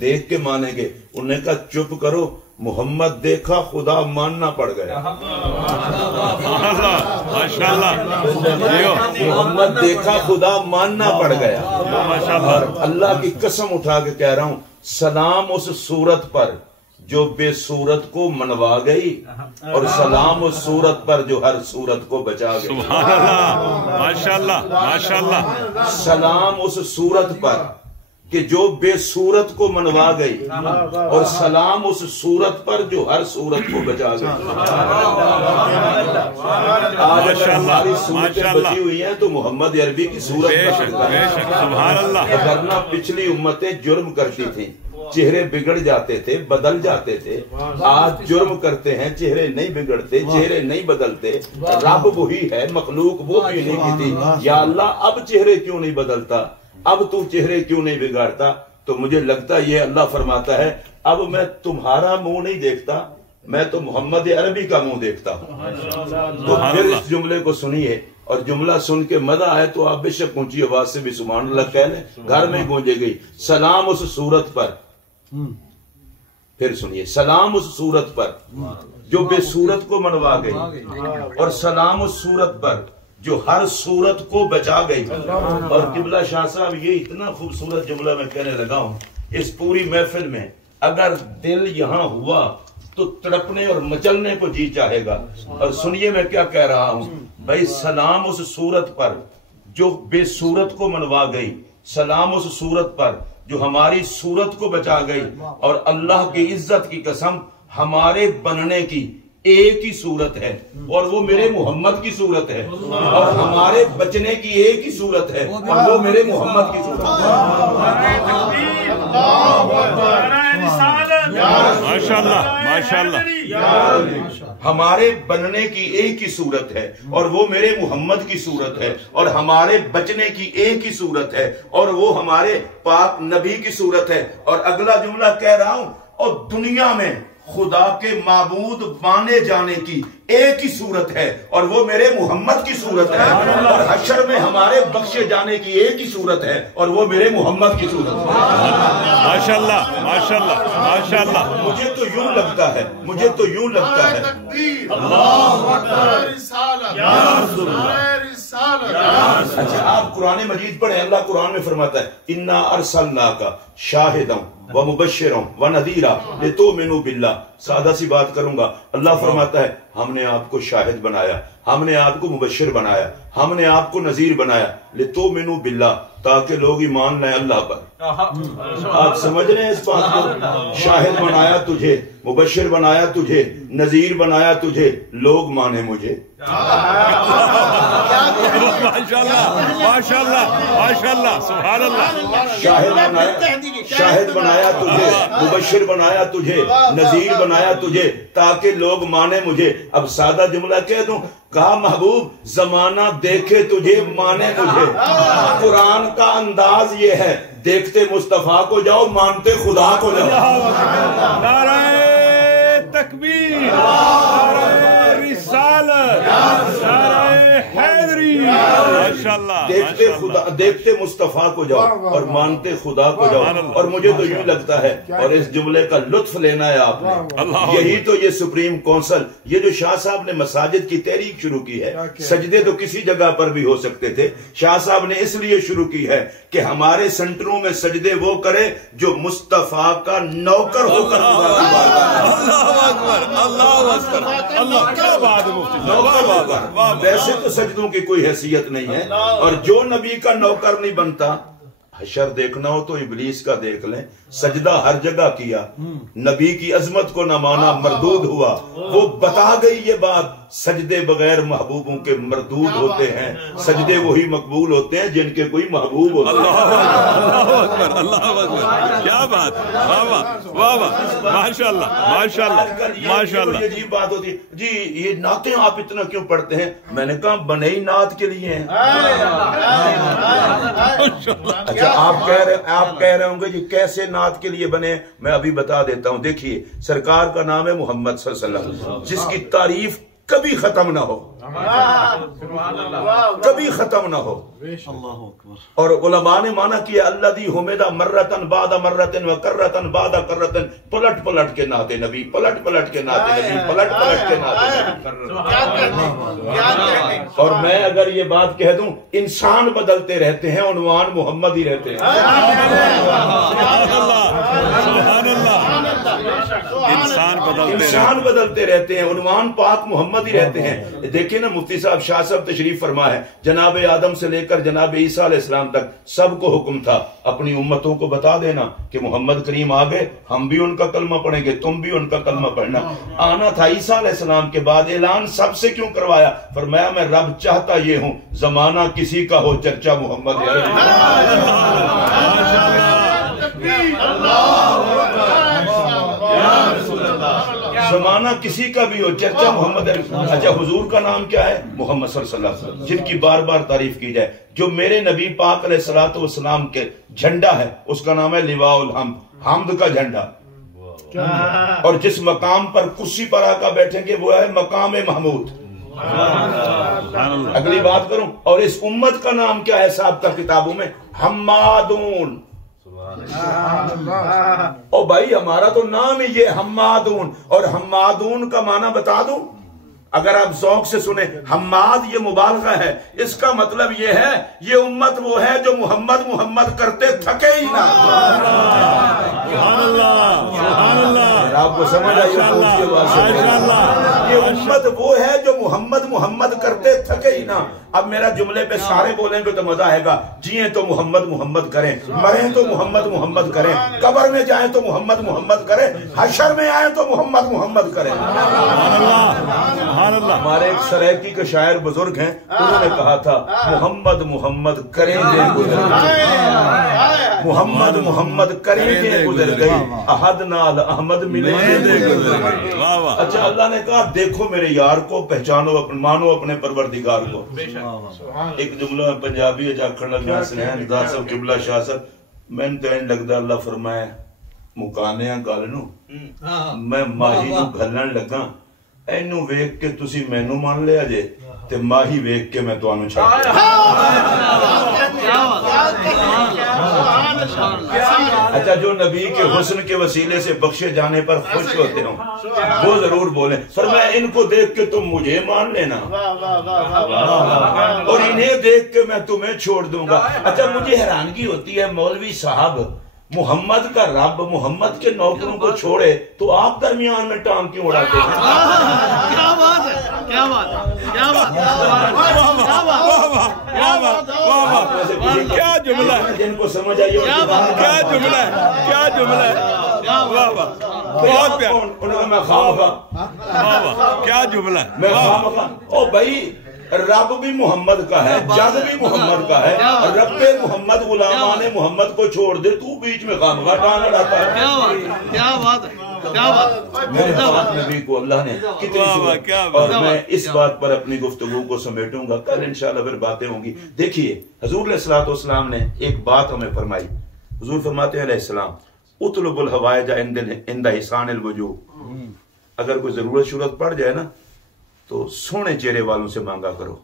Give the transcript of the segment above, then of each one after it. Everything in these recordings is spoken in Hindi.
देख के मानेंगे। उन्होंने कहा चुप करो, मोहम्मद देखा खुदा मानना पड़ गया। माशाअल्लाह, मोहम्मद देखा खुदा मानना पड़ गया। और अल्लाह की कसम उठा के कह रहा हूं, सलाम उस सूरत पर जो बेसूरत को मनवा गई, और सलाम उस सूरत पर जो हर सूरत को बचा गई। सुभान अल्लाह, माशाअल्लाह, माशाअल्लाह। सलाम उस सूरत पर कि जो बेसूरत को मनवा गई, और सलाम उस सूरत पर जो हर सूरत को बचा गई। आज अगर हमारी सूरतें बची हुई हैं तो मोहम्मद अरबी की सूरत सुभान अल्लाह। वरना पिछली उम्मतें जुर्म करती थी, चेहरे बिगड़ जाते थे, बदल जाते थे। आज जुर्म करते हैं, चेहरे नहीं बिगड़ते, चेहरे नहीं बदलते। रब वही है, मखलूक वो भी नहीं की थी। या अल्लाह अब चेहरे क्यों नहीं बदलता, अब तू चेहरे क्यों नहीं बिगाड़ता? तो मुझे लगता ये अल्लाह फरमाता है, अब मैं तुम्हारा मुंह नहीं देखता, मैं तो मोहम्मद अरबी का मुंह देखता हूँ। तो फिर इस जुमले को सुनिए, और जुमला सुन के मजा आए तो आप बेशक ऊंची आवाज से भी सुभान अल्लाह कह लें, घर में गूंजेगी। सलाम उस सूरत पर, फिर सुनिए, सलाम उस सूरत पर जो बेसूरत को मनवा गई, और सलाम उस सूरत पर जो हर सूरत को बचा गई। और किबला शाह साहब, ये इतना खूबसूरत जुमला मैं कहने लगा हूं, इस पूरी महफिल में अगर दिल यहां हुआ तो तड़पने और मचलने को जी चाहेगा। और सुनिए मैं क्या कह रहा हूं भाई, सलाम उस सूरत पर जो बेसूरत को मनवा गई, सलाम उस सूरत पर जो हमारी सूरत को बचा गई। और अल्लाह की इज्जत की कसम, हमारे बनने की एक ही सूरत है, और वो मेरे मोहम्मद की सूरत है। और हमारे बचने की एक ही सूरत है, और वो मेरे मोहम्मद की सूरत है। माशाअल्लाह, माशाअल्लाह। हमारे बनने की एक ही सूरत है, और वो मेरे मोहम्मद की सूरत है। और हमारे बचने की एक ही सूरत है, और वो हमारे पाक नबी की सूरत है। और अगला जुमला कह रहा हूं, और दुनिया में खुदा के माबूद माने जाने की एक ही सूरत है, और वो मेरे मोहम्मद की सूरत है। और हशर में हमारे बख्शे जाने की एक ही सूरत है, और वो मेरे मोहम्मद की सूरत है। माशाअल्लाह, माशाअल्लाह, माशाअल्लाह। मुझे तो यूं लगता है, मुझे तो यूं लगता है। अच्छा, आप कुरान मजीद पढ़े, अल्लाह कुरान में फरमाता है, इन्ना अरसलनाका शाहिदम व मुबश्शिरम व नज़ीरा लितुमिनु बिल्लाह। सादा सी बात करूंगा, अल्लाह फरमाता है, हमने आपको शाहिद बनाया, हमने आपको मुबश्शिर बनाया, हमने आपको नजीर बनाया, लितुमिनु बिल्लाह, ताकि लोग ईमान लाए अल्लाह पर। आप समझ रहे हैं इस बात को? शाहिद बनाया तुझे, मुबश्शिर बनाया तुझे, नजीर बनाया तुझे, लोग माने मुझे। माशाअल्लाह, माशाअल्लाह, माशाअल्लाह, सुभान अल्लाह। शाहिद बनाया तुझे, मुबश्शिर बनाया तुझे, नजीर बनाया तुझे, ताकि लोग माने मुझे। अब सादा जुमला कह दूं, कहा महबूब जमाना देखे तुझे माने मुझे। कुरान का अंदाज ये है, देखते मुस्तफा को जाओ, मानते खुदा को जाओ। नाराए तकबीर, नाराए रिसालत, नाराए हैदरी। माशाअल्लाह, देखते खुदा, देखते मुस्तफा को जाओ और मानते खुदा को जाओ। और मुझे तो यूं लगता है, और इस जुमले का लुत्फ लेना है आपने, यही तो ये सुप्रीम काउंसिल, ये जो शाह साहब ने मसाजिद की तहरीक शुरू की है, सजदे तो किसी जगह पर भी हो सकते थे, शाह साहब ने इसलिए शुरू की है कि हमारे सेंटरों में सजदे वो करे जो मुस्तफा का नौकर होकर। अल्लाह, क्या बात है मुफ्ती साहब। वैसे तो सजदों की कोई हैसियत नहीं है, और जो नबी का नौकर नहीं बनता, हशर देखना हो तो इबलीस का देख लें, सजदा हर जगह किया, नबी की अजमत को न माना, मरदूद हुआ। वो बता गई ये बात, सजदे बगैर महबूबों के मरदूद होते हैं, सजदे वही मकबूल होते हैं जिनके कोई महबूब होते हैं। अल्लाह अकबर, अल्लाह अकबर, क्या बात, वाह वाह, वाह वाह, माशाअल्लाह, माशाअल्लाह, माशाअल्लाह। अजीब बात होती है जी, ये नाते आप इतना क्यों पढ़ते हैं? मैंने कहा बने ही नात के लिए हैं। अच्छा, आप कह रहे होंगे जी कैसे नात के लिए बने? मैं अभी बता देता हूं। देखिए, सरकार का नाम है मोहम्मद सल्लल्लाहु अलैहि वसल्लम, जिसकी तारीफ कभी खत्म ना हो, कभी खत्म ना हो। और उलमा ने माना किया अल्लज़ी हुमिदा मर्रतन बादा मर्रतन व कर्रतन बादा कर्रतन, पलट पलट के नाते नबी, पलट पलट के नाते नबी, पलट पलट के नाते नबी। और मैं अगर ये बात कह दूं, इंसान बदलते रहते हैं, उन्वान मोहम्मद ही रहते हैं। इंसान बदलते रहते हैं, उन्वान पाक मोहम्मद ही रहते हैं। देखिए ना, मुफ्ती साहब शाह साहब तशरीफ फरमा है, जनाब आदम से लेकर जनाब ईसा अलैहिस्सलाम तक सबको हुक्म था अपनी उम्मतों को बता देना कि मोहम्मद करीम आ गए, हम भी उनका कलमा पढ़ेंगे, तुम भी उनका कलमा पढ़ना। आना था ईसा अलैहिस्सलाम के बाद, ऐलान सबसे क्यों करवाया? फरमाया मैं रब चाहता ये हूं जमाना किसी का हो, चर्चा मोहम्मद। जमाना किसी का भी हो, चर्चा मोहम्मद। अच्छा, हुजूर का नाम क्या है? मोहम्मद सल्लल्लाहु अलैहि वसल्लम, जिनकी बार बार तारीफ की जाए। जो मेरे नबी पाक अलैहिस्सलातु वस्सलाम के झंडा है उसका नाम है लिवाउल हम्द, हम्द का झंडा। और जिस मकाम पर कुर्सी पर आकर बैठेंगे वो है मकाम महमूद। अगली बात करूं, और इस उम्मत का नाम क्या है साहब का किताबों में? हम्मादून। ओ भाई, हमारा तो नाम ही ये हम्मादून। और हम्मादून का माना बता दूं, अगर आप ज़ौक़ से सुने, हम्माद ये मुबालगा है, इसका मतलब ये है ये उम्मत वो है जो मोहम्मद मोहम्मद करते थके ही ना। आपको समझ आई? ये उम्मत वो है जो मोहम्मद मोहम्मद करते थके ही ना। अब मेरा जुमले पे सारे बोलेंगे तो मजा आएगा। जिए तो मोहम्मद मोहम्मद करें, मरे तो मोहम्मद मोहम्मद करें, कब्र में जाए तो मोहम्मद मोहम्मद करें, हशर में आए तो मोहम्मद मोहम्मद करें। हमारे एक सरायकी के शायर बुजुर्ग हैं, उन्होंने कहा था मोहम्मद मोहम्मद करेंगे गुजर गई, मोहम्मद मोहम्मद करेंगे गुजर गई, अहद नाल अहमद मिलेंगे गुजर गई। अच्छा, अल्लाह ने कहा देखो मेरे यार को, पहचानो, मानो अपने परवरदिगार को। एक जुमला पंजाबी जाखण लगा सुनैन दास साहब किबला शाह साहब, मैंने तो इंज लगदा अल्लाह फरमाए मुकाने गल नूं, मैं माही नूं घल्लण लगा, एनू वेख के तुसी मैनू मान लिया जे ते माही वेख के मैं तुहानू छड्ड दिया। अच्छा, जो नबी के हुस्न के वसीले से बख्शे जाने पर खुश होते हो वो जरूर बोले, फरमाया इनको देख के तुम मुझे मान लेना और इन्हें देख के मैं तुम्हें छोड़ दूंगा। अच्छा, मुझे हैरानगी होती है मौलवी साहब, मोहम्मद का रब मोहम्मद के नौकरों को छोड़े तो आप दरमियान में टांग क्यों उड़ाते हैं? क्या बात है, क्या बात है, क्या बात है, क्या जुमला है, जिनको समझ आई क्या जुमला है, क्या जुमला है, वाह वाह, बहुत प्यार। उन्होंने मैं खामखा, क्या जुमला है, मैं खामखा। ओ भाई, रब भी मोहम्मद का है, जग भी मोहम्मद का है, रब्बे मोहम्मद गुलामा ने मोहम्मद को छोड़ दे, तू बीच में खामखा टांग अड़ाता है। क्या बात है, क्या बात है, क्या बात। मेरे पाक नबी को अल्लाह ने कितनी और मैं इस बात पर अपनी गुफ्तगू को समेटूंगा, कल इंशाल्लाह फिर बातें होंगी। देखिए, हुजूर अलैहिस्सलातु वस्सलाम ने एक बात हमें फरमाई। हुजूर फरमाते हैं अलैहिस्सलाम, उतलुबुल हवाइज इंद हिसानिल वजूह, अगर कोई जरूरत शुरत पड़ जाए ना तो सोने चेहरे वालों से मांगा करो।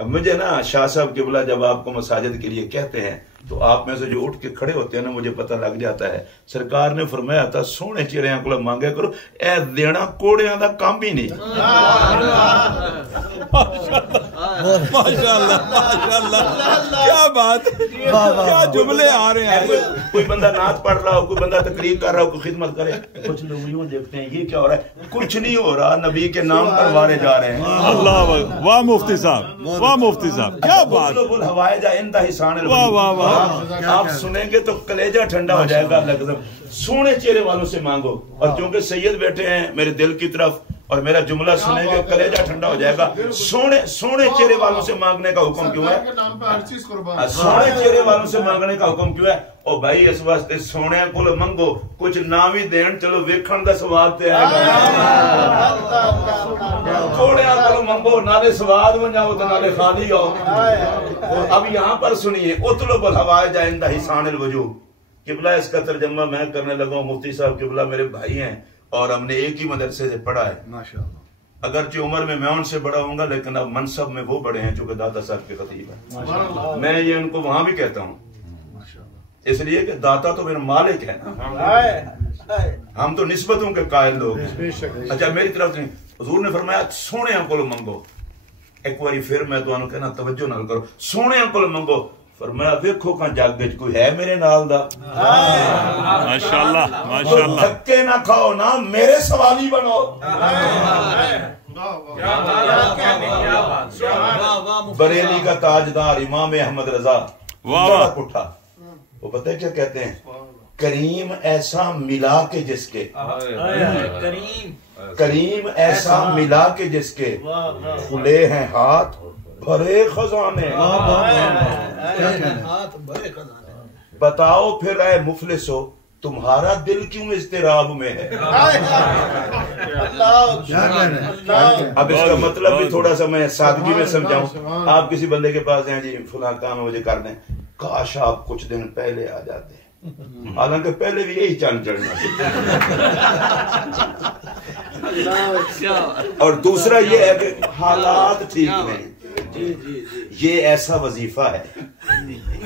अब मुझे ना शाह साहब किबला जब आपको मसाजिद के लिए कहते हैं तो आप में से जो उठ के खड़े होते हैं ना, मुझे पता लग जाता है सरकार ने फरमाया था सोने चेहरे को मांगे करो, ए देना कोड़ियां दा काम ही नहीं। माशाअल्लाह, माशाअल्लाह, क्या बात, क्या जुमले आ रहे हैं। कोई बंदा नात पढ़ रहा हो, कोई बंदा तकरीर कर रहा हो, कोई खिदमत करे, कुछ लोग यूं देखते हैं ये क्या हो रहा है, कुछ नहीं हो रहा, नबी के नाम पर वारे जा रहे हैं। अल्लाह, वाह मुफ्ती साहब, वाह मुफ्ती साहब, क्या बात, वाह वाह वाह। आप सुनेंगे तो कलेजा ठंडा हो जाएगा। लगभग सोने चेहरे वालों से मांगो, और क्योंकि सैयद बैठे हैं मेरे दिल की तरफ और मेरा जुमला सुनेंगे कलेजा ठंडा हो जाएगा। सोने चेहरे वालों से मांगने का हुक्म क्यों है? सोने चेहरे वालों से मांगने का हुक्म क्यों है? ओ भाई, इस वास्ते सोने को मंगो, कुछ ना भी देन चलो वेखण दा स्वाद ते आएगा। कोड़िया को मंगो, नाले स्वाद में जाओ तो नाले खाली आओ। अब यहाँ पर सुनिए, उतलुबुल हवाइज इंद हिसानिल वजूह। किबला इसका तर्जमा मैं करने लगा हूं, मुफ्ती साहब किबला मेरे भाई हैं, और हमने एक ही मदरसे से पढ़ा है। माशाअल्लाह। अगरचे उम्र में मैं उनसे बड़ा हूँगा, लेकिन अब मनसब में वो बड़े हैं जो कि दादा साहब के खतीब है। मैं ये उनको वहां भी कहता हूँ, इसलिए कि दाता तो मेरा मालिक है ना, हम तो निस्बतों के कायल लोग हैं। अच्छा, मेरी तरफ से हुजूर ने फरमाया सोने को मंगो। एक बारी फिर मैं तो कहना तवज्जो नाल करो, सोने को मंगो। फरमाया वेखो का जग विच कोई है मेरे नाल दा। माशाअल्लाह माशाअल्लाह। धक्के ना खाओ ना, मेरे सवाली बनो। बरेली का ताजदार इमाम अहमद रजा वाह उठा, वो पता है क्या कहते हैं? करीम ऐसा मिला के जिसके, करीम ऐसा मिला के जिसके खुले हैं हाथ भरे खजाने। बताओ फिर ऐ मुफलिसो, तुम्हारा दिल क्यों इस्तिराब में है? अब इसका मतलब भी थोड़ा सा मैं सादगी में समझाऊं। आप किसी बंदे के पास हैं, जी फुला काम मुझे कर दें, काश आप कुछ दिन पहले आ जाते, हालांकि पहले भी यही चंद चढ़ना। और दूसरा ये है कि हालात ठीक नहीं। ये ऐसा वजीफा है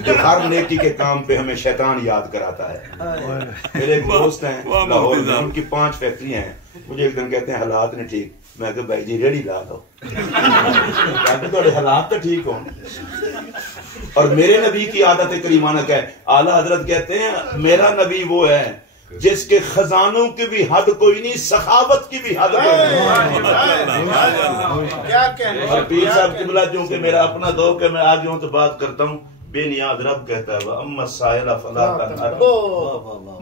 जो हर नेकी के काम पे हमें शैतान याद कराता है। मेरे एक दोस्त हैं लाहौर में, उनकी 5 फैक्ट्रियां हैं। मुझे एक दिन कहते हैं हालात नहीं ठीक। मैं कहा भाई जी रेडी ला दो, थोड़े हालात तो ठीक हो। और मेरे नबी की आदत करीमाना क्या है? आला हजरत कहते हैं मेरा नबी वो है जिसके खजानों की भी हद कोई नहीं, सखावत की भी हद कोई नहीं। क्या कहने? और पीर साहब किबला चूंकि मेरा अपना दौक है, मैं आगे हूं तो बात करता हूँ। बेनियाज रब कहता है अम्मा साइला फला तनहर,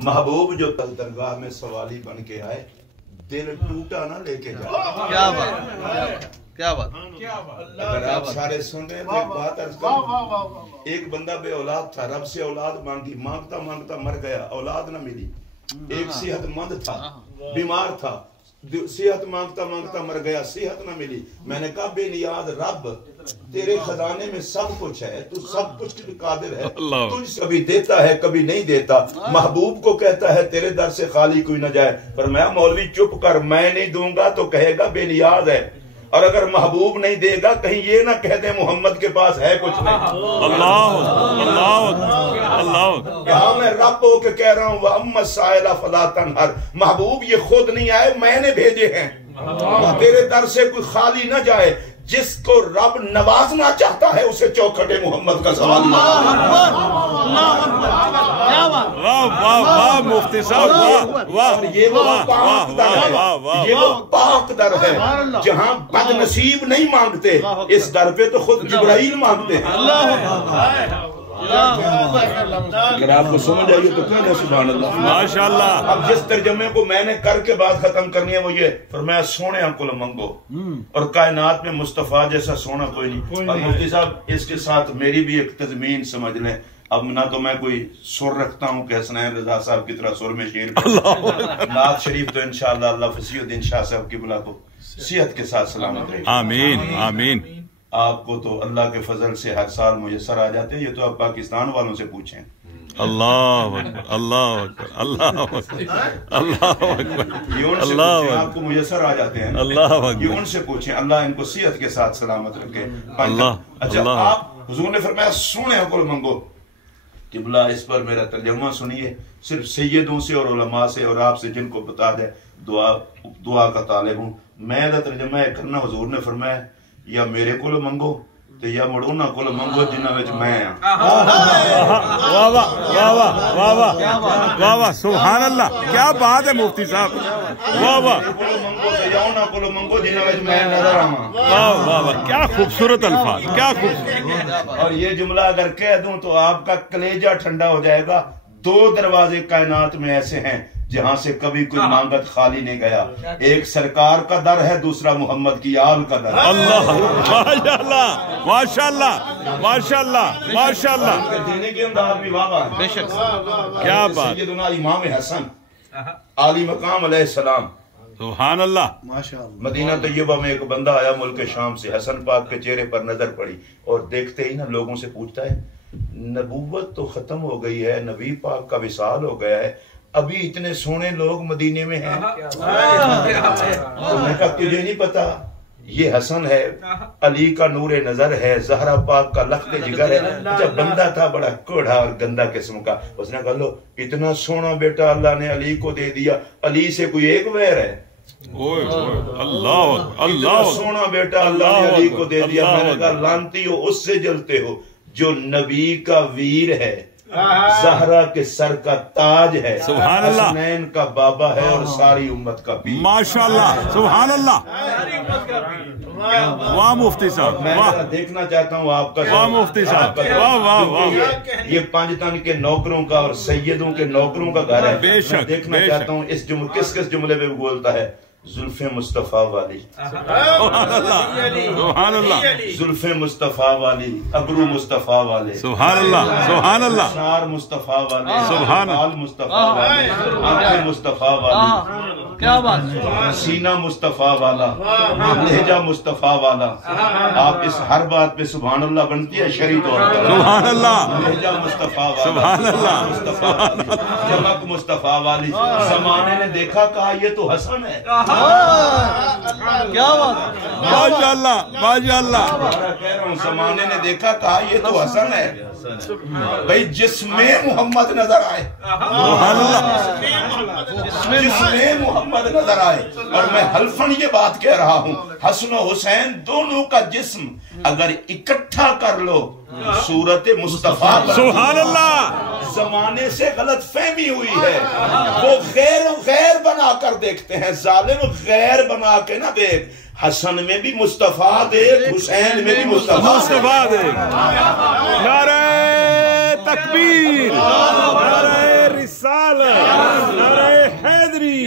महबूब जो तल दरगाह में सवाली बन के आए, दिल टूटा ना लेके जाए। क्या बात, क्या बात, अगर आप सारे सुन रहे थे, एक बात अर्ज करूं। एक बंदा बे औलाद था, रब से औलाद मांगी, मांगता मांगता मर गया, औलाद ना मिली। एक सेहतमंद था, बीमार था, सेहत मांगता मांगता मर गया, सेहत ना मिली। मैंने कहा बेनियाद रब, तेरे खजाने में सब कुछ है, तू सब कुछ की कादिर है, तुझ कभी देता है कभी नहीं देता। महबूब को कहता है तेरे दर से खाली कोई ना जाए। पर मैं मौलवी चुप कर, मैं नहीं दूंगा तो कहेगा बेनियाद है, और अगर महबूब नहीं देगा कहीं ये ना कह दे मोहम्मद के पास है कुछ नहीं। अल्लाह अल्लाह अल्लाह। यहाँ मैं रब हो के कह रहा हूँ वअम्मा साइला फला तनहर, महबूब ये खुद नहीं आए, मैंने भेजे हैं। तेरे दर से कोई खाली ना जाए। जिसको रब नवाजना चाहता है उसे चौखटे मोहम्मद का सवाल। वाह वाह वाह मुफ्ती साहब, वाह वाह। ये वो पाक दर है, ये वो पाक दर है जहाँ बदनसीब नहीं मांगते, इस दर पे तो खुद जिब्राइल मांगते हैं। अगर आपको समझ आइए तो क्या सुभान अल्लाह माशाअल्लाह। अब जिस तर्जमे को मैंने करके बात खत्म करनी है वो ये, फरमाया सोने अंकुल मंगो, और कायनात में मुस्तफा जैसा सोना कोई नहीं। और मुफ्ती साहब इसके साथ मेरी भी एक तजमीन समझ लें। अब ना तो मैं कोई सुर रखता हूँ कि हसनैन रजा साहब की तरह सुर में शेर, नात शरीफ तो इंशाअल्लाह अल्लाह फसीउद्दीन शाह साहब की बुला को सेहत के साथ सलामत रहे। आमीन आमीन। आपको तो अल्लाह के फजल से हर साल मुयसर आ जाते हैं, ये तो आप पाकिस्तान वालों से पूछें। अल्लाह अल्लाह अल्लाह अल्लाह ये उनसे पूछें, आपको मुयसर आ जाते हैं। अल्लाह ये उनसे पूछें, अल्लाह इनको सेहत के साथ सलामत रखे। अल्लाह अच्छा, अल्लाह। आप हुजूर ने फरमाया सोने को मंगो। किबला इस पर मेरा तर्जुमा सुनिए, सिर्फ सैयदों से और उलमा से और आपसे जिनको बता दे दुआ का तालिब हूँ। मैं तर्जुमा करना, हुजूर ने फरमाया या मेरे को मंगो तो या मुड़ उन्हां को मंगो जिन्हां विच मैं हां। वाह वाह वाह वाह वाह वाह वाह वाह सुभान अल्लाह, क्या बात है मुफ्ती साहब, वाह वाह। मंगो तो या उन्हां को मंगो जिन्हां विच मैं नजर आवां। वाह वाह वाह, क्या खूबसूरत अल्फाज, क्या खूबसूरत। और ये जुमला अगर कह दूं तो आपका कलेजा ठंडा हो जाएगा। 2 दरवाजे कायनात में ऐसे हैं जहां से कभी कोई मांगत खाली नहीं गया। एक सरकार का दर है, दूसरा मोहम्मद की आल का दर। अल्लाह माशाअल्लाह माशाअल्लाह माशाअल्लाह माशाअल्लाह। देने के अंदाज भी वाह है, बेशक। क्या बात। सैयदना इमाम हसन आली मकाम अलैहिस्सलाम, सुभान अल्लाह माशाअल्लाह। मदीना तैयबा में एक बंदा आया मुल्क शाम से, हसन पाक के चेहरे पर नजर पड़ी और देखते ही ना लोगों से पूछता है नबूवत तो खत्म हो गई है, नबी पाक का विसाल हो गया है, अभी इतने सोने लोग मदीने में हैं। तो मैं कहा तुझे नहीं पता, ये हसन है, अली का नूरे नजर है, जहरा पाक का लख्ते जिगर है। जब बंदा था बड़ा कोढ़ा और गंदा किस्म का, उसने कहा लो इतना सोना बेटा अल्लाह ने अली को दे दिया, अली से कोई एक वैर है? अल्लाह अल्लाह, सोना बेटा अल्लाह ने अली को दे दिया। मैंने कहा लानती हो, उससे जलते हो जो नबी का वीर है, ज़हरा के सर का ताज है, सुभान अल्लाह, हसनैन का बाबा है और सारी उम्मत का पीर। माशाल्लाह, सुभान अल्लाह। वाह मुफ्ती साहब, मैं वाह, देखना चाहता हूँ आपका, वाह मुफ्ती साहब, वाह वाह वाह। ये पांचतन के नौकरों का और सैयदों के नौकरों का घर है। बेशक, मैं देखना चाहता हूँ इस किस किस जुमले में बोलता है, जुल्फे मुस्तफा वाली, सुभान अल्लाह, जुल्फे मुस्तफा वाली, अबरू मुस्तफा वाले, सुभान अल्लाह, सुभान अल्लाह, शार मुस्तफा वाले, सुभान बाल मुस्तफा वाले, आंखें मुस्तफा वाली, क्या बात, सीना मुस्तफा वाला, लहजा मुस्तफा वाला। आप इस हर बात पे सुभान अल्लाह बनती है शरी तौर पर। सुभान अल्लाह, लहजा मुस्तफा वाला, सुभान अल्लाह, मुस्तफा वाली, चमक मुस्तफा वाली। जमाने ने देखा, कहा ये तो हसन है। क्या बात, माशाल्लाह, माशाल्लाह। कह रहा हूँ जमाने ने देखा, कहा ये तो हसन है। भाई जिसमें मोहम्मद नजर आए, जिसमें मोहम्मद नजर आए, और मैं हल्फन ये बात कह रहा हूँ, हसन और हुसैन दोनों का जिस्म अगर इकट्ठा कर लो सूरत मुस्तफा, सुभान अल्लाह। जमाने से गलत फहमी हुई है, वो गैर गैर बना कर देखते हैं, जालिम गैर बना के ना देख। हसन में भी मुस्तफा देख, हुसैन में भी मुस्तफा देख। नारे तकबीर, नारे रिसालत, नारे हैदरी।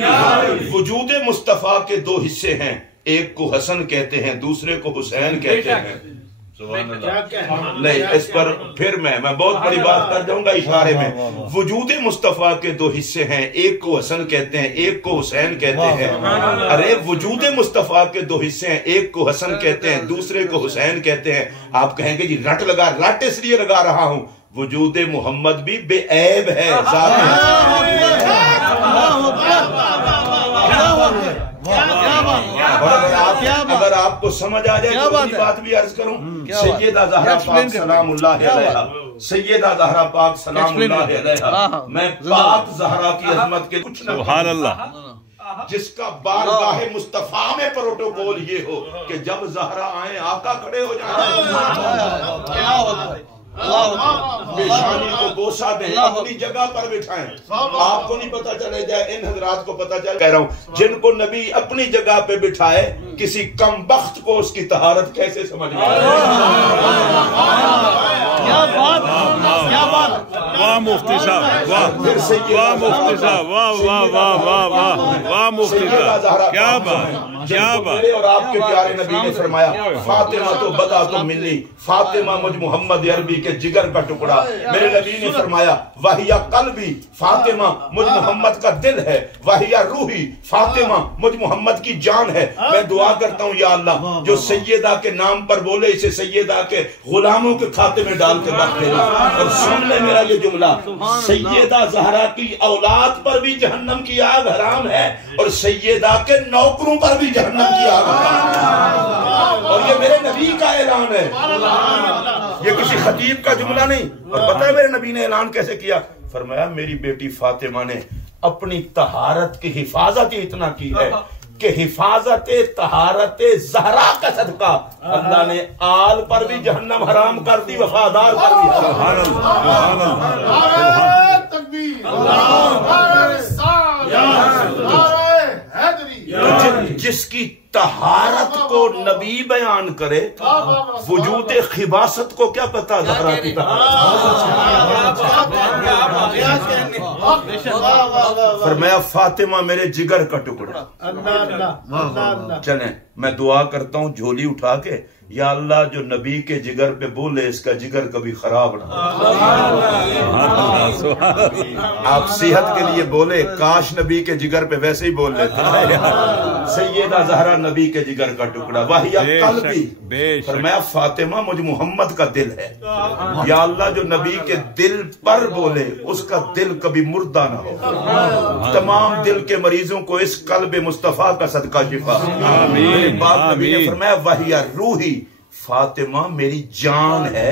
वजूद मुस्तफा के दो हिस्से हैं, एक को हसन कहते हैं, दूसरे को हुसैन कहते हैं। नहीं, इस पर फिर मैं बहुत बड़ी बात कर जाऊंगा इशारे में। वजूद मुस्तफा के दो हिस्से हैं, एक को हसन कहते हैं, एक को हुसैन कहते हैं। अरे वजूद मुस्तफा के दो हिस्से हैं, एक को हसन कहते हैं, दूसरे को हुसैन कहते हैं। आप कहेंगे जी रट इसलिए लगा रहा हूं, वजूद मोहम्मद भी बेऐब है, अगर आपको समझ आ जाए तो बात भी अर्ज करूं। सैयदा ज़हरा पाक सलामुल्लाह अलैहा, सैयदा ज़हरा पाक सलामुल्लाह अलैहा, मैं पाक ज़हरा की अज़मत के कुछ न, सुभान अल्लाह, जिसका बारगाह मुस्तफा में प्रोटोकॉल ये हो कि जब ज़हरा आए आका खड़े हो जाए, पेशानी को बोसा दें, अपनी जगह पर बिठाएं, आपको नहीं पता चले जाए, इन हजरात को पता चले। कह रहा हूं जिनको नबी अपनी जगह पे बिठाए, किसी कम बख्त को उसकी तहारत कैसे समझ में आए। क्या बात, क्या बात, वाह मुफ्ती साहब, वाह, वाह मुफ्ती साहब, वाह वाह वाह वाह वाह वाह मुफ्ती साहब, क्या बात, क्या बात। और आपके प्यारे नबी ने फरमाया, फातिमा तो बदा तो मिली, फातिमा मुझ मोहम्मद अरबी के जिगर का टुकड़ा। मेरे नबी ने फरमाया, वाहिया कल्बी, फातिमा मुझ मोहम्मद का दिल है, वाहिया रूही, फातिमा मुझ मोहम्मद की जान है। मैं दुआ करता हूँ या अल्लाह, जो सैयदा के नाम पर बोले इसे सैयदा के गुलामों के खाते में डाल के रख देना। और सुन ले मेरा ये जुमला, सैयदा ज़हरा की औलाद पर भी जहन्नम की आग हराम है, और सैयदा के नौकरों पर भी जहन्नम की आग हराम। और ये मेरे नबी का ऐलान है, ये किसी खतीब का जुमला नहीं। और पता है मेरे नबी ने ऐलान कैसे किया? फरमाया, मेरी बेटी फातिमा ने अपनी तहारत की हिफाजत ही इतना की है कि हिफाजत तहारत ज़हरा का सदका अल्लाह ने आल पर भी जहन्नम हराम कर दी, वफादार कर दी। जिसकी तहारत को नबी बयान करे, वजूद खिबासत को क्या पता ज़हरा की फरमाया, फातिमा मेरे जिगर का टुकड़ा। चले मैं दुआ करता हूँ झोली उठा के, या अल्लाह जो नबी के जिगर पे बोले इसका जिगर कभी खराब ना हो। आप सेहत के लिए बोले, काश नबी के जिगर पे वैसे ही बोल लेते। सैयदा ज़हरा नबी के जिगर का टुकड़ा, वाहिया कल्बी, फरमाया फातिमा मुझ मोहम्मद का दिल है। या अल्लाह जो नबी के दिल पर बोले उसका दिल कभी मुर्दा ना हो। तमाम दिल के मरीजों को इस कल्ब मुस्तफा का सदका शिफा। मेरे बाप नबी ने फरमाया वाहिया रूही, फातिमा मेरी जान है।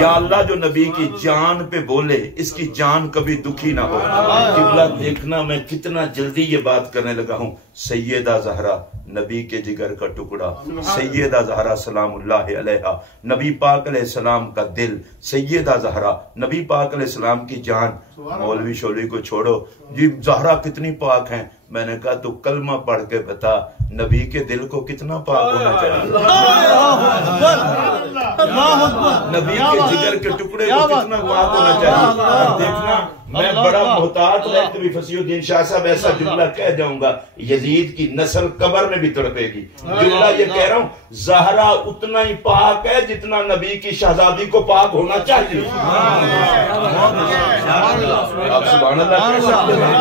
या अल्लाह जो नबी की जान पे बोले इसकी जान कभी दुखी ना हो। किबला देखना मैं कितना जल्दी ये बात करने लगा हूँ। सैयदा ज़हरा नबी के जिगर का टुकड़ा, सैयदा ज़हरा सलामुल्लाह अलैहा नबी पाक अलैहिस्सलाम का दिल, सैयदा ज़हरा नबी पाक अलैहिस्सलाम की जान। मौलवी शोलवी को छोड़ो जी, ज़हरा कितनी पाक हैं। मैंने कहा तो कलमा पढ़ के बता नबी के दिल को कितना पाक होना चाहिए। नबी के जिगर के टुकड़े को कितना पाक होना चाहिए। देखना मैं बड़ा मोहतात भी फसीउद्दीन शाह साहब ऐसा जुमला कह जाऊंगा, यजीद की नस्ल कब्र में भी तड़पेगी। जुमला ये कह रहा हूँ, ज़हरा उतना ही पाक है जितना नबी की शहजादी को पाक होना चाहिए। आप सुभान अल्लाह कह सकते हैं।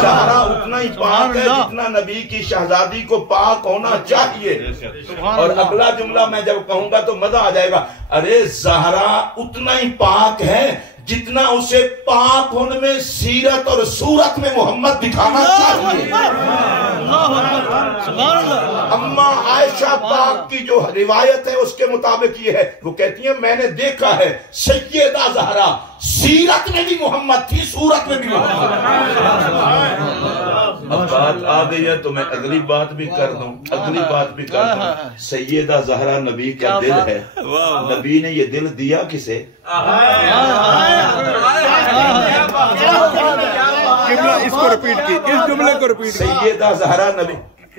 ज़हरा उतना ही पाक है जितना नबी की शहजादी को पाक होना चाहिए। और अगला जुमला मैं जब कहूंगा तो मजा आ जाएगा। अरे ज़हरा उतना ही पाक है जितना उसे पाक होने में सीरत और सूरत में मोहम्मद दिखाना चाहिए। अम्मा आयशा पाक की जो रिवायत है उसके मुताबिक ये है, वो कहती है मैंने देखा है सैयदा ज़हरा सीरत में भी मोहम्मद थी, सूरत में भी मोहम्मद। अब बात आ गई है तो मैं अगली बात भी कर दूं, अगली बात भी कर दूं। सैयदा ज़हरा नबी का दिल है। नबी ने ये दिल दिया किसे? इसको रिपीट की, इस जुमले को रिपीट। सैयदा ज़हरा नबी,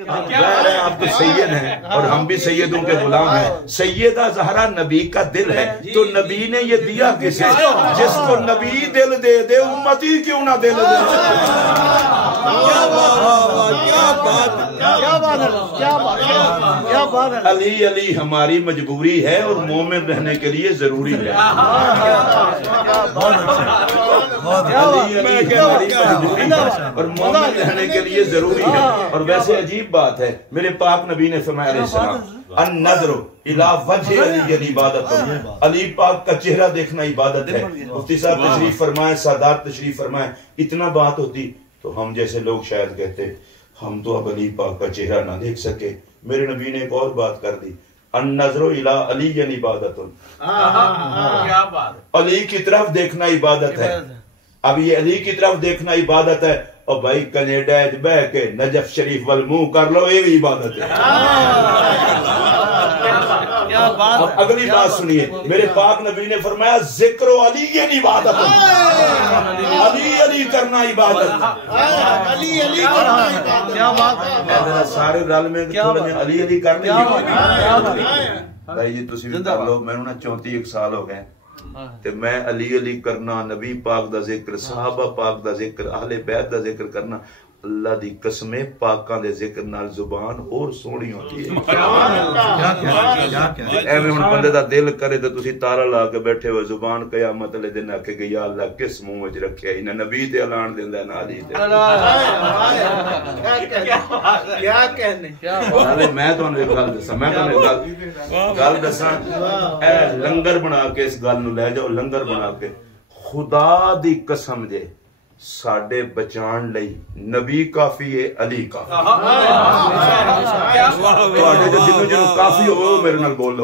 आप तो सैयद हैं और हम भी सैयदों के गुलाम हैं। सैयदा ज़हरा नबी का दिल है तो नबी ने ये दिया किसे? जिसको नबी दिल दे दे उम्मती क्यों ना दिल दे। अली अली हमारी मजबूरी है और मोमिन रहने के लिए जरूरी है। अली अली हमारी मजबूरी है और मोमिन रहने के लिए जरूरी है। और वैसे अजीब बात है, मेरे पाक नबी ने फरमाया अन नज़र इला वजह अली इबादत, अली पाक का चेहरा देखना इबादत है। मुफ्ती साहब तशरीफ फरमाए, सादात तशरीफ फरमाए। इतना बात होती तो हम जैसे लोग शायद कहते हम तो अब अली पाक का चेहरा ना देख सके। मेरे नबी ने एक और बात कर दी, अन नज़रो इला अली इबादत, अली की तरफ देखना इबादत है। अब ये अली की तरफ देखना इबादत है और भाई कनेडा बह के नजफ शरीफ वल मुंह कर लो, ये भी इबादत है। अब अगली बात सुनिए, मेरे पाक नबी ने फरमाया जिक्र अली ये इबादत है। अली अली करना इबादत, अली अली करना इबादत। क्या बात है, सारे रल में अली अली करने भाई जी तुसी भी कर लो। मैनू ना 34 साल हो गए ते मैं अली अली करना, नबी पाक दा जिक्र, सहाबा पाक दा जिक्र, अहले बैत दा जिक्र करना, अल्लाह दी कसमे पाकां दे जिक्र नाल जुबान और सोहनी होती है। एवें हुण बंदे दा दिल करे ते तुसी तारा ला के बैठे हो, जुबान कयामत वाले दिन आके गई या अल्लाह किस मुंह विच रखिया, इन्हां नबी ते ऐलान दिंदा ना अली ते। क्या कहने मैं तुहानू एक गल दसां, मैं तुहानू गल दसां, ए लंगर बना के इस गल नू ले जाओ, लंगर बना के खुदा दी कसम जे साडे बचान लई नबी काफी है, अली काफी। तुहाडे जो जिन्नू काफी हो मेरे नाल बोल लो।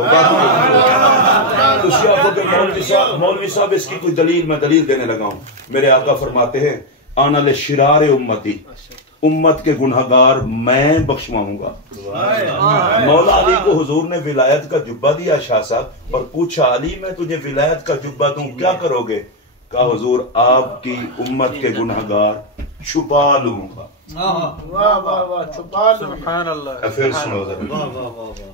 तुसी आखोगे मौलवी साहब इसकी कोई दलील, मैं दलील देने लगा हूं। मेरे आका फरमाते हैं आना ले शिरारे उम्मती, उम्मत के गुनहगार मैं बख्शवाऊंगा। मौला अली को हुजूर ने विलायत का जुब्बा दिया शाह साहब और पूछा अली मैं तुझे विलायत का जुब्बा दूं क्या करोगे? कहा हुजूर आपकी उम्मत के गुनहगार छुपा लूंगा। फिर सुनो जरा,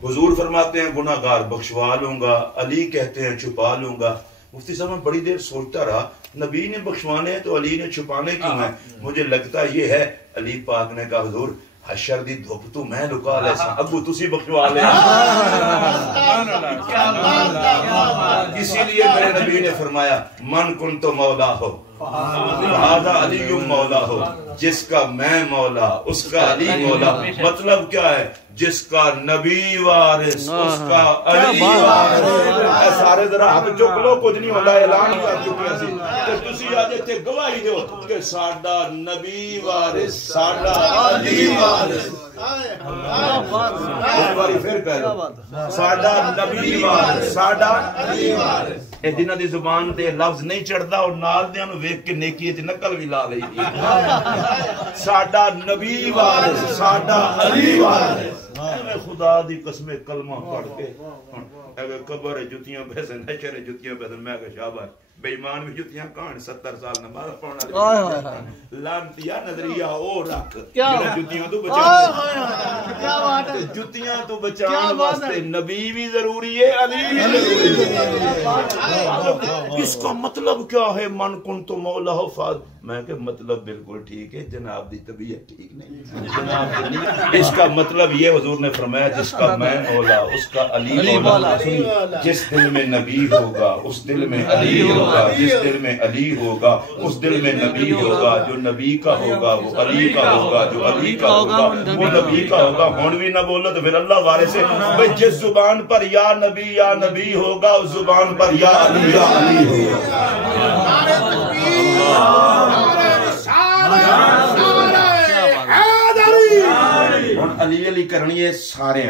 हुजूर फरमाते हैं गुनहगार बख्शवा लूंगा, अली कहते हैं छुपा लूंगा। मुफ्ती साहब मैं बड़ी देर सोचता रहा, नबी ने बख्शवाने हैं तो अली ने छुपाने क्यों है? मुझे लगता ये है अली पाक ने कहा हुजूर हशर दी धुप तू मैं लुका ले अबू तुसी बखवा ले। इसीलिए मेरे नबी ने फरमाया मन कुन तो मौला हो हादा अली मौला हो, जिसका मैं मौला उसका अली मौला। मतलब क्या है? जिसका नबी वारिस उसका अली वारिस। सारे जरा हाथ चुक लो, कुछ नहीं होता, ऐलान कर चुके सी ते तुसी आज इत्थे गवाही दो कि साडा नबी वारिस साडा अली वारिस। एक बारी फिर कह लो, साडा नबी वारिस साडा अली वारिस। ए जिन्हां दी जुबान ते लफ्ज नहीं चढ़दा और नाल दियां नु वेख के नेकी च नकल भी ला लईदी। साडा नबी वारिस साडा अली वारिस। खुदा दी कसम कलमा पढ़ के अगर कबर जुतियां पैसे नशर जुतियां पैसे मैं कह शाबाश बेईमान भी जुतियां कान 70 साल नमाज पढ़ना लानतिया नजरिया ओ रख जुतियां तो बचा। क्या बात है? जुतियां तो बचाने वास्ते नबी भी जरूरी है, अली भी जरूरी है। इसका मतलब क्या है? मन कुन तो मौला हो फाद। मैं के मतलब बिल्कुल ठीक है, जनाब दी तबीयत ठीक नहीं, जनाब नहीं। इसका मतलब ये हुजूर ने फरमाया जिसका मैं मौला उसका अली मौला। जिस दिल में नबी होगा उस दिल में अली होगा, जिस दिल में अली होगा उस दिल में नबी होगा। जो नबी का होगा वो अली का होगा, जो अली का होगा वो नबी का होगा। हुण भी ना बोलो तो फिर अल्लाह वारे से भाई जिस जुबान पर या नबी होगा उस जुबान पर या अली होगा। अली अली करनी है सारे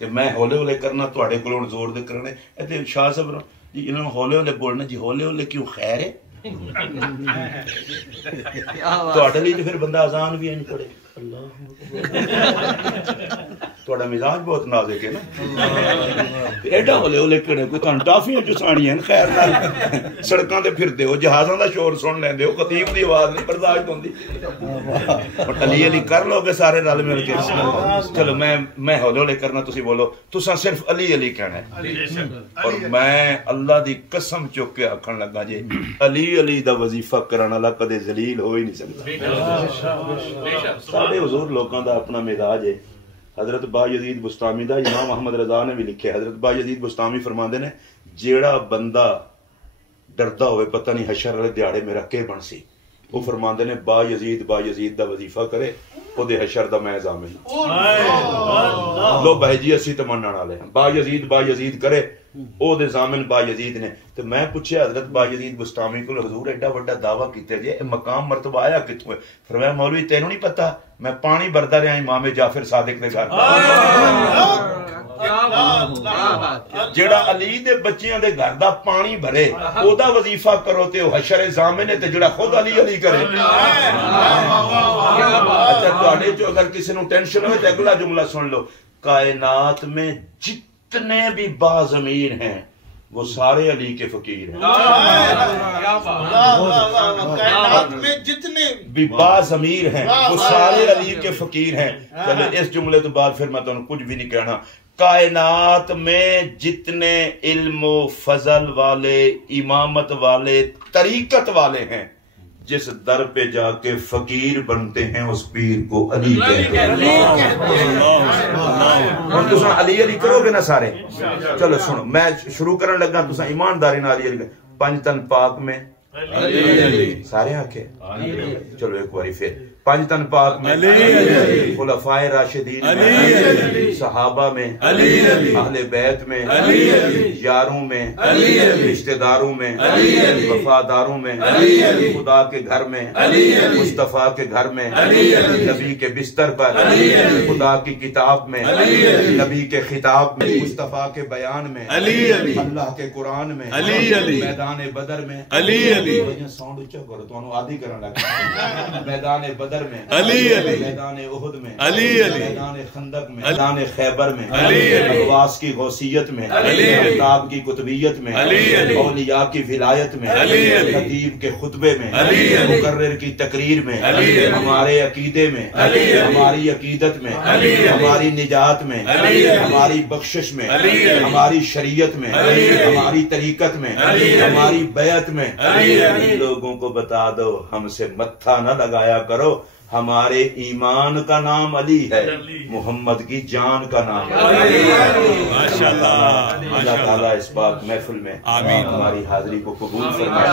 ते मैं हौले हौले करना तुहाडे कोलों जोर दे करने। इत्थे शाह साहब जी इन्होंने हौले हौले बोलना जी, हौले हौले क्यों? खैर है तुहाडे लिए तो फिर बंदा अजान भी नहीं पढ़े। तुहाडा मिजाज बहुत नाजुक है ना, एडा हौले हौले कड़े कोई तुहानू टाफियां चुसाणियां खैर नाल सड़कां ते फिरदे हो, जहाज़ां दा शोर सुन लैंदे हो, खतीब दी आवाज नहीं बर्दाश्त होंदी। अली अली कर लोगे सारे रल मिल के। चलो मैं हौले हौले करना, तुसी बोलो तुसां सिर्फ अली अली कहना है। और मैं अल्लाह दी कसम चुक के आखन लगा जे अली अली दा वजीफा करन वाला कदे जलील हो ही नहीं सकदा। साडे हुजूर लोकां दा अपना मिजाज है। हजरत बायजीद बुस्तामी दा इमाम अहमद रजा ने भी लिखे। हजरत बायजीद बुस्तामी फरमाते ने जेड़ा बंदा डरदा होवे पता नहीं हशर वाले दिहाड़े मेरा के बनसी, वो फरमाते ने बायजीद दा वजीफा करे ओदे हशर दा मैं जामिन। लो भाई जी असी तो मनण वाले बायजीद करे ओदे जामिन बायजीद ने। तो मैं पूछया हजरत बायजीद बुस्तामी को हुजूर एडा बड़ा दावा कीते जे मकाम मर्तबा आया कित्थों? फरमाया मौलवी तेनू नहीं पता, मैं पानी भरदा रहा इमाम जाफर सादिक दे घर। जेड़ा अली दे बच्चियां दे घर दा पानी भरे ओदा वजीफा करो ते हशर जामिन है, ते जेड़ा खुद अली अली करे। अच्छा तुहाडे चो अगर किसी नू टेंशन हो तो अगला जुमला सुन लो, कायनात में जितने भी बाज़मीर हैं वो सारे अली के फकीर हैं। कायनात में जितने भी बाज़मीर हैं वो सारे अली के फकीर हैं। चलो इस जुमले तो बाद फिर मैं तुहानू कुछ भी नहीं कहना। कायनात में जितने इल्म फजल वाले इमामत वाले तरीकत वाले हैं, जिस दर पे जाके फकीर बनते हैं उस पीर को अली कहते हैं। तुम अली अली करोगे ना सारे? चलो सुनो मैं शुरू करने लगा, तुम ईमानदारी नाल अली अली। पंज तन पाक में सारे आखे चलो एक बारी फिर पंज तन पाक में खुलफाए राशिदीन सहाबा में अहले बैत में यारों में रिश्तेदारों में वफादारों में खुदा के घर में मुस्तफा के घर में नबी के बिस्तर पर खुदा की किताब में नबी के खिताब में मुस्तफा के बयान में अल्लाह के कुरान में मैदान बदर में साउंड ऊंचा करो तो आदि करने लगा। मैदान बदर में मैदान उहुद में मैदान खंदक में मैदान खैबर में अब्बास की गौसियत में अफ्ताब की कुतुबियत में औलिया की विलायत में खतीब के खुतबे में मुकर्रिर की तकरीर में हमारे अकीदे में हमारी अकीदत में हमारी निजात में हमारी बख्शिश में हमारी शरीयत में हमारी तरीकत में हमारी बैत में इन लोगों को बता दो हमसे मत्था न लगाया करो, हमारे ईमान का नाम अली है, मोहम्मद की जान का नाम माशाअल्लाह। अल्लाह ताला इस बात महफिल में आमीन। हमारी हाजिरी को कबूल फरमाए।